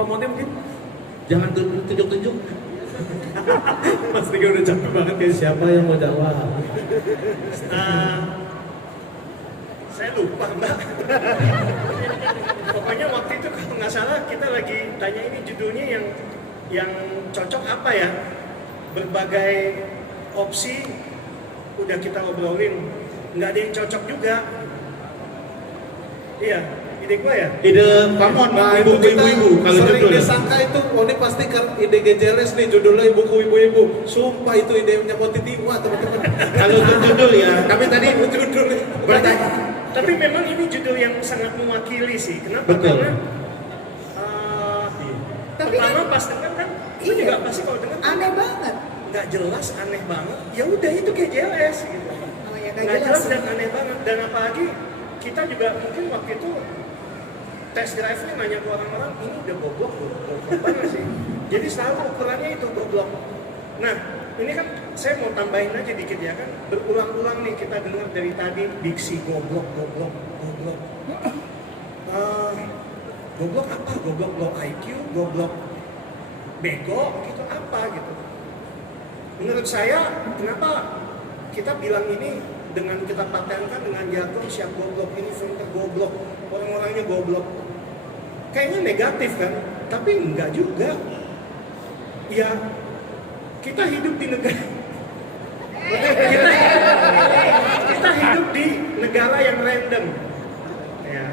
Pak Monty mungkin? Jangan tunjuk-tunjuk. Mas Rika udah capek banget kayak Siapa yang mau jawab? Saya lupa Mbak. Pokoknya waktu itu kalau nggak salah kita lagi tanya ini judulnya yang cocok apa ya? Berbagai opsi udah kita obrolin, nggak ada yang cocok juga. Iya, ide gua ya. Ide Pamon, ibu-ibu kalau sering judul. disangka itu, ini pasti ide GJLS nih judulnya ibu-ibu. Sumpah itu idenya Montitiwa teman-teman. Kalau untuk judul ya, tapi tadi judul bertanya. Tapi memang ini judul yang sangat mewakili sih. Kenapa? Betul. Karena Tapi pertama pas dengar kan, lu juga pasti kalau dengar kan aneh banget. nggak jelas, aneh banget. Ya udah itu kayak JLS gitu. Oh ya Nggak jelas dan aneh banget. Dan apalagi kita juga mungkin waktu itu test drive-nya nanya ke orang-orang, ini udah goblok banget sih. Jadi selalu ukurannya itu goblok. Nah, ini kan saya mau tambahin aja dikit ya kan. Berulang-ulang nih kita dengar dari tadi diksi goblok. Goblok apa? Goblok low IQ, goblok bego gitu apa gitu. Menurut saya kenapa kita bilang ini dengan kita patenkan dengan jargon siap goblok, ini film tergoblok, orang-orangnya goblok. Kayaknya negatif kan, tapi enggak juga. Ya, kita hidup di negara kita hidup di negara yang random. Ya,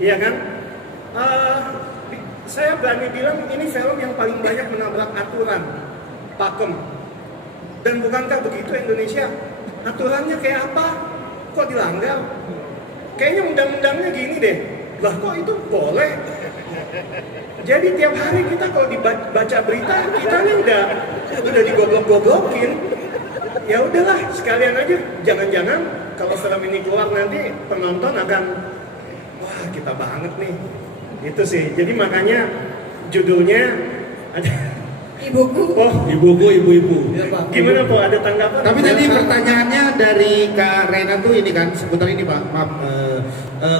iya kan? Saya berani bilang ini film yang paling banyak menabrak aturan, pakem. Dan bukankah begitu Indonesia? Aturannya kayak apa? Kok dilanggar? Kayaknya undang-undangnya gini deh. Lah kok itu boleh? Jadi tiap hari kita kalau dibaca berita, kita nih udah digoblok-goblokin. Ya udahlah, sekalian aja. Jangan-jangan kalau film ini keluar nanti penonton akan wah kita banget nih. Itu sih. Jadi makanya judulnya ada Ibuku. oh Ibu-ibu. Ya, Pak. gimana Pak, ada tanggapan? Tapi tadi pertanyaannya dari Kak Rena tuh ini kan seputar ini Pak, maaf,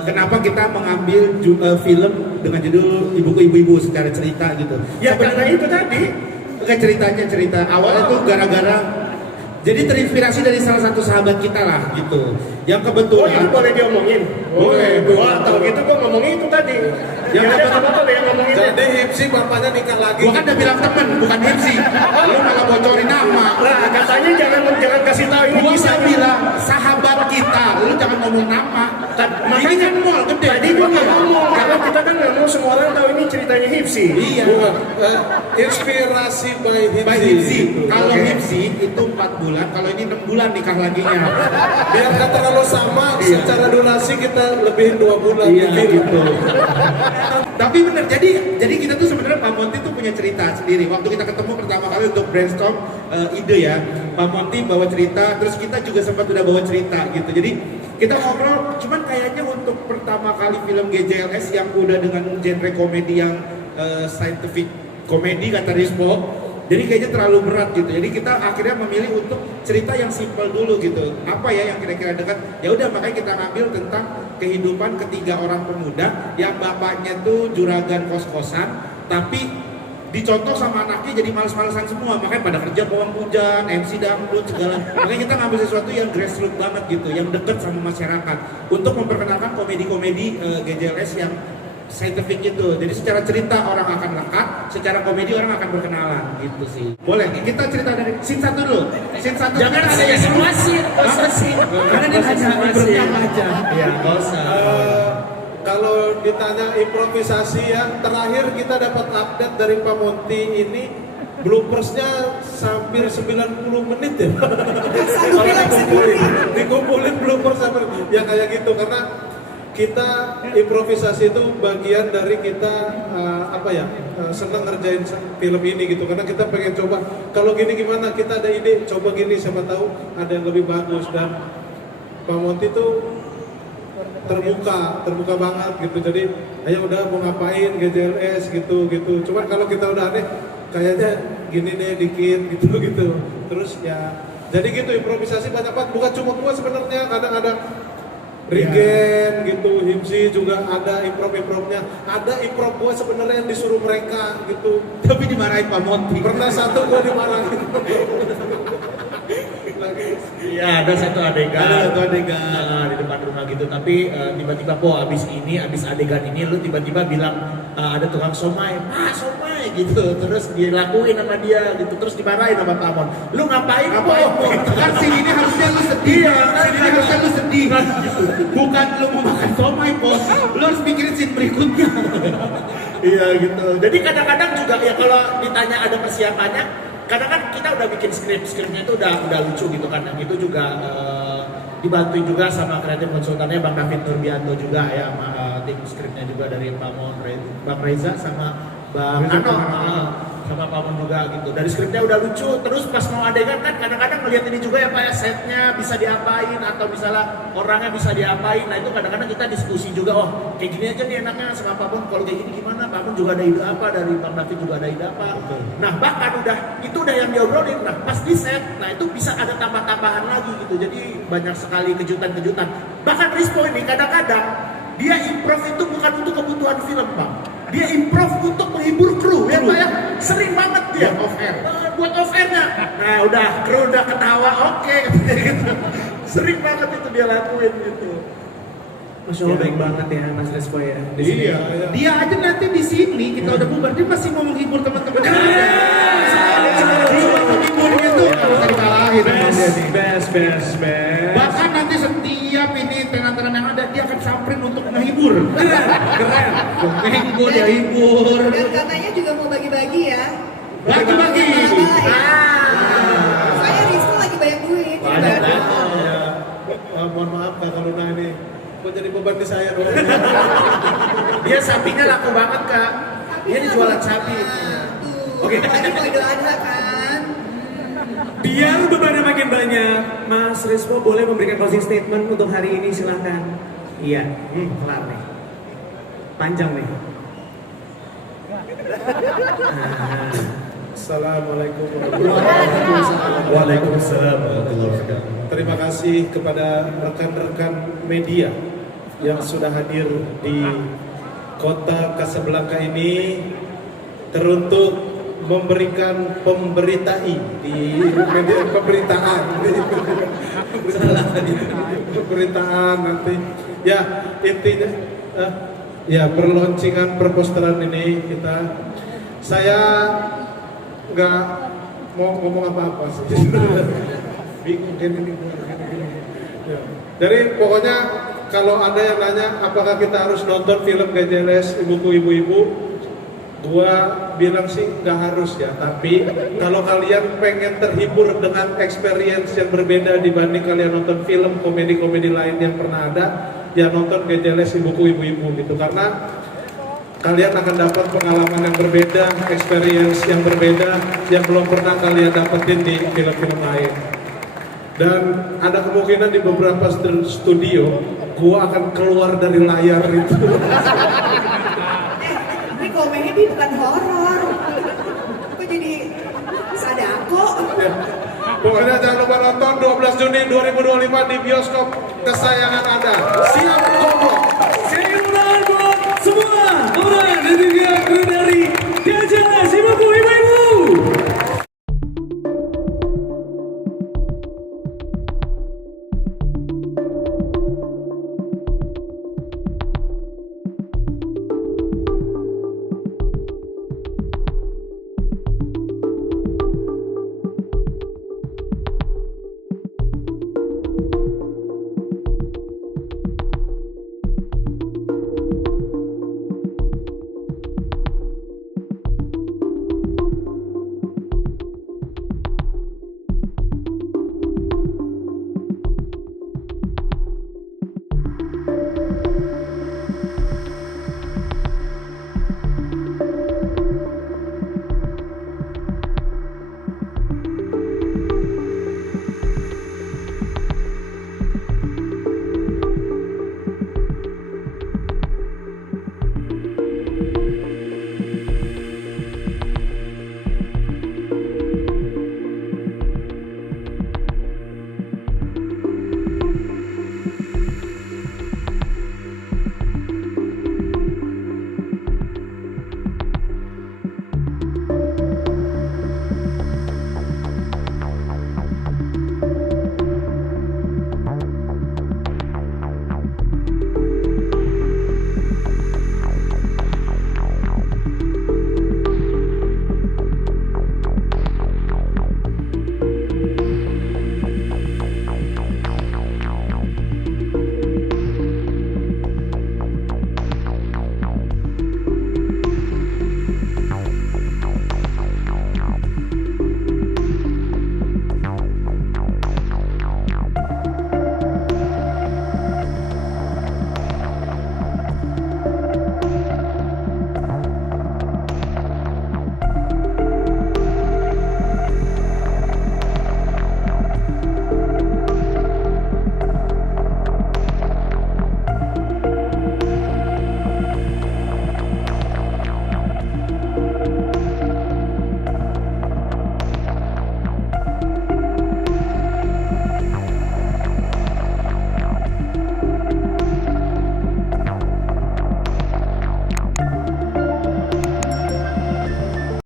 kenapa kita mengambil film dengan judul Ibuku Ibu-ibu secara cerita gitu? Ya karena itu tadi. Oke, cerita awalnya tuh gara-gara jadi terinspirasi dari salah satu sahabat kita lah gitu, yang Oh kebetulan itu boleh diomongin? Boleh. Wah tahu gitu gua ngomongin itu tadi. Yang Ya udah apa-apa yang ngomongin. Jadi Hipsi bapaknya nikah lagi. gua kan udah bilang temen bukan hipsi, lu malah bocorin nama. Nah katanya jangan kasih tahu ini Gua kisah bisa bilang sahabat kita, lu jangan ngomong nama. Ini kan mall gede. Tadi gua nggak ngomong karena kita kan nggak mau semua orang tahu ini ceritanya Hipsi. Iya. Bukan, inspirasi by Hipsi. By Hipsi. Kalau Oke. Hipsi itu 4 bulan, kalau ini 6 bulan nikah laginya. Biar nggak terlalu sama, Iya. secara durasi kita lebihin 2 bulan. Iya Film. gitu. Tapi bener, jadi kita tuh sebenarnya Pak Monty tuh punya cerita sendiri. Waktu kita ketemu pertama kali untuk brainstorm ide ya, Pak Monty bawa cerita, terus kita juga sempat udah bawa cerita gitu. Jadi kita ngobrol, cuman kayaknya untuk pertama kali film GJLS yang udah dengan genre komedi yang scientific komedi kata Rispo, jadi kayaknya terlalu berat gitu. Jadi kita akhirnya memilih untuk cerita yang simple dulu gitu. Apa ya yang kira-kira dekat? Ya udah makanya kita ngambil tentang kehidupan ketiga orang pemuda yang bapaknya tuh juragan kos-kosan, tapi dicontoh sama anaknya jadi males-malesan semua, makanya pada kerja pawang hujan, MC dangdut segala. Makanya kita ngambil sesuatu yang grassroots banget gitu, yang deket sama masyarakat untuk memperkenalkan komedi-komedi GJLS yang scientific itu. Jadi secara cerita orang akan lekat, secara komedi orang akan berkenalan gitu sih. Boleh, kita cerita dari scene 1 dulu. Scene 1 Jangan ada yang simulasi, karena dia hanya berenang aja. Iya, nggak usah. Kalau ditanya improvisasi ya, terakhir kita dapat update dari Pak Monty ini bloopersnya hampir 90 menit ya. Kalau dikumpulin bloopers sampai ya kayak gitu, karena kita improvisasi itu bagian dari kita senang ngerjain film ini gitu, karena kita pengen coba kalau gini gimana, kita ada ide coba gini, siapa tahu ada yang lebih bagus. Dan Pak Monty tuh terbuka banget gitu, jadi ayo udah mau ngapain GJLS gitu. Cuman kalau kita udah aneh kayaknya gini deh dikit gitu terus ya, jadi gitu improvisasi banyak banget, bukan cuma gua sebenarnya, kadang ada Regen gitu, Himsi juga ada improv-improvnya. Ada improv gue sebenarnya yang disuruh mereka gitu. Tapi dimarahin Pak Monty. Pernah satu gue dimarahin. Iya, ada satu adegan. Ada satu adegan. Di depan rumah gitu. Tapi tiba-tiba abis adegan ini lu tiba-tiba bilang ada tukang somai, Pak somai gitu. Terus dilakuin sama dia gitu. Terus dimarahin sama Pak Mon. Lu ngapain Po? Kan scene ini harusnya lu sedih. Iya, Scene ini harusnya lu sedih. Bukan lu mau makan somai, Po. Lu harus mikirin scene berikutnya. Iya gitu. Jadi kadang-kadang juga ya kalau ditanya ada persiapannya, kadang kan kita udah bikin skripnya itu udah lucu gitu kan. Yang itu juga dibantuin juga sama kreatif konsultannya Bang David Nurbianto juga ya, sama tim skripnya juga dari Bang Reza sama Bang Ano, sama Pak Mon juga gitu. Dari skripnya udah lucu, terus pas mau adegan kan kadang-kadang ngeliat ini juga ya Pak ya, setnya bisa diapain atau misalnya orangnya bisa diapain. Nah itu kadang-kadang kita diskusi juga, oh kayak gini aja nih enaknya sama Pak Mon, kalau kayak gini gimana? Pak Mon juga ada ide apa, dari Bang David juga ada ide apa. Nah bahkan itu udah yang diobrolin, nah pas di set, nah itu bisa ada tambah-tambahan lagi gitu. Jadi banyak sekali kejutan-kejutan. Bahkan Rispo ini kadang-kadang dia improv itu bukan untuk kebutuhan film Bang. Dia improv untuk menghibur kru ya Pak ya. Sering banget dia Buat off air. Buat off airnya. Nah udah kru udah ketawa oke gitu. Sering banget itu dia lakuin gitu. Masya Allah baik banget ya Mas Respo ya. Di sini. Iya. Dia aja nanti di sini kita udah bubar, dia masih mau menghibur teman-teman yang ada. Dia mau menghiburnya tuh nggak bisa dikalahin sama dia nih. Best. Bahkan nanti setiap ini tenan-tenan yang ada dia akan samperin untuk menghibur. Keren. Menghibur dia hibur. Dan katanya juga mau bagi-bagi ya. Bagi-bagi. Saya Rizko lagi banyak duit. Banyak juga. Ya, mohon maaf Kak Luna ini. Kok jadi beban di saya dong? Dia sapinya laku banget Kak. Dia jualan sapi. Tuh, Oke. lagi mau Idul Adha kan. Biar bebannya makin banyak, Mas Respo boleh memberikan closing statement untuk hari ini silahkan. Iya, kelar nih. Panjang nih. Assalamualaikum warahmatullahi wabarakatuh. Waalaikumsalam warahmatullahi wabarakatuh. Terima kasih kepada rekan-rekan media yang sudah hadir di kota Casablanca ini, teruntuk memberikan pemberitai di media pemberitaan. Pemberitaan nanti. Ya intinya, ya perloncingan perposteran ini saya nggak mau ngomong apa-apa sih. Bingung gini. Ya. Jadi pokoknya kalau ada yang nanya apakah kita harus nonton film GJLS ibu-ibu, gua bilang sih nggak harus ya. Tapi kalau kalian pengen terhibur dengan experience yang berbeda dibanding kalian nonton film komedi-komedi lain yang pernah ada, ya nonton GJLS ibu-ibu gitu, karena kalian akan dapat pengalaman yang berbeda, experience yang berbeda yang belum pernah kalian dapetin di film-film lain. Dan ada kemungkinan di beberapa studio gua akan keluar dari layar itu. Ini komedi bukan horor. Kok jadi sadako? Ya. Pokoknya jangan lupa nonton 12 Juni 2025 di bioskop kesayangan Anda. Siap kok.